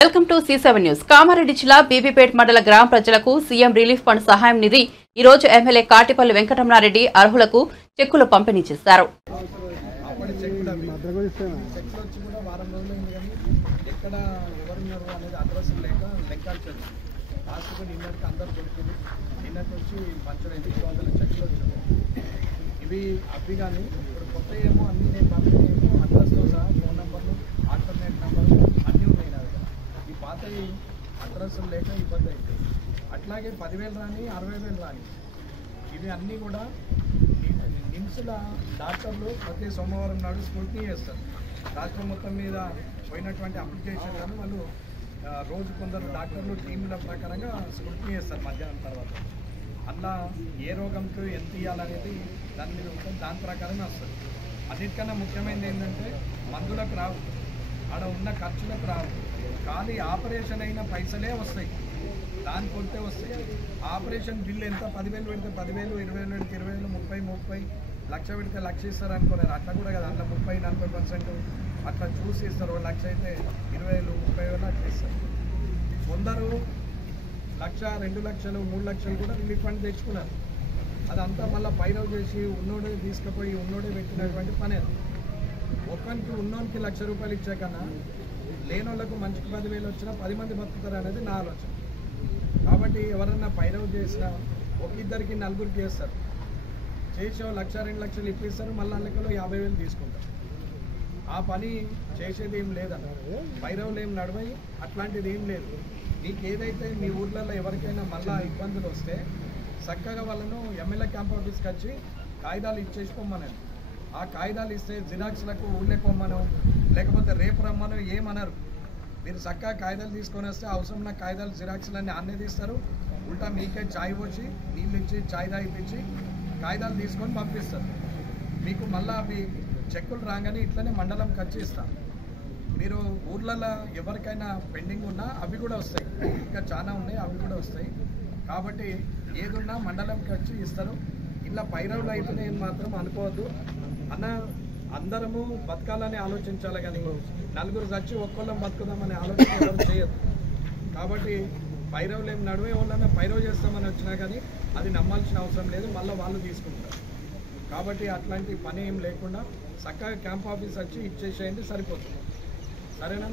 Welcome to C7 news. Kamareddy జిల్లా బీబీపేట్ మండల గ్రామ ప్రజలకు సీఎం రిలీఫ్ ఫండ్ సహాయం నిధి ఈ రోజు ఎమ్మెల్యే కాటిపల్లి వెంకటరమణారెడ్డి అర్హులకు చెక్కులు పంపిణీ చేశారు. ఇవి అవి కానీ ఇప్పుడు కొత్త ఏమో అన్ని నేను పంపిణీ అడ్రస్తో సహా ఫోన్ నెంబర్లు ఆల్టర్నేట్ నెంబర్లు అన్నీ ఉన్నాయి నా దగ్గర. ఈ పాతవి అడ్రస్లు లేక ఇబ్బంది అవుతాయి. అట్లాగే 10,000 రాని 60,000 రాని ఇవి అన్నీ కూడా నిమ్స్ల డాక్టర్లు ప్రతి సోమవారం నాడు స్క్రూటినీ చేస్తారు. రాష్ట్రం మొత్తం మీద పోయినటువంటి అప్లికేషన్లను వాళ్ళు రోజు కొందరు డాక్టర్లు టీంల ప్రకారంగా స్క్రూటినీ చేస్తారు మధ్యాహ్నం తర్వాత. అట్లా ఏ రోగంకు ఎంత ఇవ్వాలనేది దాని మీద ఉంటుంది, దాని ప్రకారమే వస్తుంది. అన్నిటికన్నా ముఖ్యమైనది ఏంటంటే మందులకు రావు, ఆడ ఉన్న ఖర్చులకు రావు, ఖాళీ ఆపరేషన్ అయిన పైసలే వస్తాయి, దాని కొడితే వస్తాయి. ఆపరేషన్ బిల్లు ఎంత 10,000 పెడితే 10,000, 20,000 పెడితే 20,000, 30 లక్ష పెడితే లక్ష ఇస్తారు అనుకున్నారు. అట్లా కూడా కదా, అట్లా 30-40% అట్లా చూసి ఇస్తారు. 1 లక్ష అయితే 20,000, 30,000 అట్లా ఇస్తారు. కొందరు 1,00,000, 2 లక్షలు, 3 లక్షలు కూడా రిలీఫ్ ఫండ్ తెచ్చుకున్నారు. అదంతా మళ్ళీ పైరవ్ చేసి ఉన్నోడే తీసుకుపోయి ఉన్నోడే పెట్టినటువంటి పని. అది ఒక్కరికి ఉన్నోనికి 1,00,000 రూపాయలు ఇచ్చే కన్నా లేని వాళ్ళకు మంచికి 10,000 వచ్చినా 10 మంది బతుకుతారు అనేది నా ఆలోచన. కాబట్టి ఎవరన్నా పైరవ్ చేసినా ఒక ఇద్దరికి నలుగురికి చేస్తారు, చేసే 1,00,000, 2 లక్షలు ఇప్పిస్తారు, మళ్ళీ అందులో 50,000 తీసుకుంటారు. ఆ పని చేసేది ఏం లేదన్న, పైరవులు ఏం నడవయి, అట్లాంటిది ఏం లేదు. మీకు ఏదైతే మీ ఊర్లలో ఎవరికైనా మళ్ళీ ఇబ్బందులు వస్తే చక్కగా వాళ్ళను ఎమ్మెల్యే క్యాంప్ ఆఫీస్కి వచ్చి కాగితాలు ఇచ్చేసుకోమనండి. ఆ కాగితాలు ఇస్తే జిరాక్స్లకు ఊళ్ళే పొమ్మను, లేకపోతే రేపు రమ్మను ఏమనరు. మీరు చక్కగా కాగితాలు తీసుకొని వస్తే అవసరం ఉన్న కాగితాలు జిరాక్స్లన్నీ అన్నీ తీస్తారు. ఉల్టా మీకే ఛాయ్ పోసి నీళ్ళు ఇచ్చి ఛాయ్ తాగిపించి కాగితాలు తీసుకొని పంపిస్తారు. మీకు మళ్ళీ అవి చెక్కులు రాగానే ఇట్లనే మండలంకి వచ్చి ఇస్తాం. మీరు ఊర్లలో ఎవరికైనా పెండింగ్ ఉన్నా అవి కూడా వస్తాయి, ఇంకా చాలా ఉన్నాయి, అవి కూడా వస్తాయి. కాబట్టి ఏదున్నా మండలంకి వచ్చి ఇస్తారు. ఇలా పైరవులు అయితేనే మాత్రం అనుకోవద్దు అన్న. అందరము బతకాలని ఆలోచించాలి, కానీ నలుగురు చచ్చి ఒక్కళ్ళం బతుకుదామనే ఆలోచన ఎవరు చేయదు. కాబట్టి పైరవులు ఏం నడువే వాళ్ళన్నా పైరవ్ చేస్తామని వచ్చినా కానీ అది నమ్మాల్సిన అవసరం లేదు, మళ్ళీ వాళ్ళు తీసుకుంటారు. కాబట్టి అట్లాంటి పని ఏం లేకుండా చక్కగా క్యాంప్ ఆఫీస్ వచ్చి ఇచ్చేసేయండి, సరిపోతుంది. సరేనా?